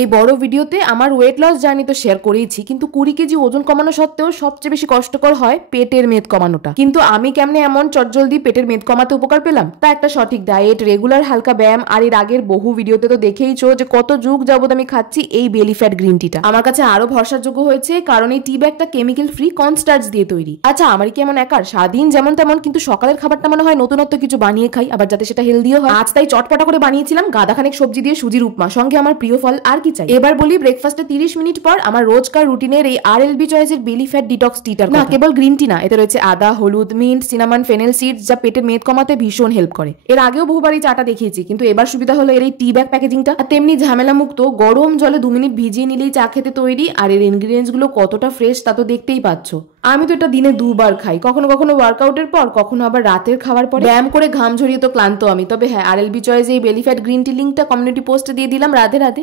এই বড় ভিডিওতে আমার ওয়েট লস জার্নি তো শেয়ার করেইছি, কিন্তু 20 কেজি ওজন কমানো সত্ত্বেও সবচেয়ে বেশি কষ্টকর হয় পেটের মেদ কমানোটা। কিন্তু আমি কেমনে এমন চটজলদি পেটের মেদ কমাতে উপকার পেলাম? তা একটা সঠিক ডায়েট, রেগুলার হালকা ব্যায়াম আর এর আগের বহু ভিডিওতে তো দেখেইছো যে কত যুগ যাবত আমি খাচ্ছি এই বেলি ফ্যাট গ্রিন টিটা। আমার কাছে আরো ভরসাযোগ্য হয়েছে কারণ এই টি ব্যাগটা কেমিক্যাল ফ্রি কর্নস্টার্চ দিয়ে তৈরি। আচ্ছা, আমার কি এমন একার? সারাদিন যেমন তেমন, কিন্তু সকালের খাবারটা মনে হয় নতুনত্ব কিছু বানিয়ে খাই, আবার যাতে সেটা হেলদিও হয়। আজ তাই চটপটা করে বানিয়েছিলাম গাদাখানেক সবজি দিয়ে সুজির উপমা, সঙ্গে আমার প্রিয় ফল, আর কি চাই। এবার বলি ব্রেকফাস্টে 30 মিনিট পর আমার রোজকার রুটিনের এই RLB চয়েসের বেলি ফ্যাট ডিটক্স টিটার না কেবল গ্রিন টি না, এতে রয়েছে আদা, হলুদ, মিন্ট, সিনামন, ফেনেল সিডস, যা পেটের মেদ কমাতে ভীষণ হেল্প করে। এর আগেও বহুবার এই চাটা দেখিয়েছি, কিন্তু এবার সুবিধা হলো এর এই টি ব্যাগ প্যাকেজিংটা। আর তেমনি ঝামেলা মুক্ত, গরম জলে 2 মিনিট ভিজিয়ে নিলেই চা খেতে তৈরি। আর এর ইনগ্রিডিয়েন্টস গুলো কতটা ফ্রেশ তা তো দেখতেই পাচ্ছ। আমি তো এটা দিনে 2 বার খাই, কখনো কখনো ওয়ার্কআউটের পর, কখনো আবার রাতের খাবার পরে। ব্যায়াম করে ঘাম ঝরিয়ে তো ক্লান্ত আমি, তবে হ্যাঁ RLB চয়েস এই বেলি ফ্যাট গ্রিন টি লিঙ্কটা কমিউনিটি পোস্টে দিয়ে দিলাম। রাধে রাধে।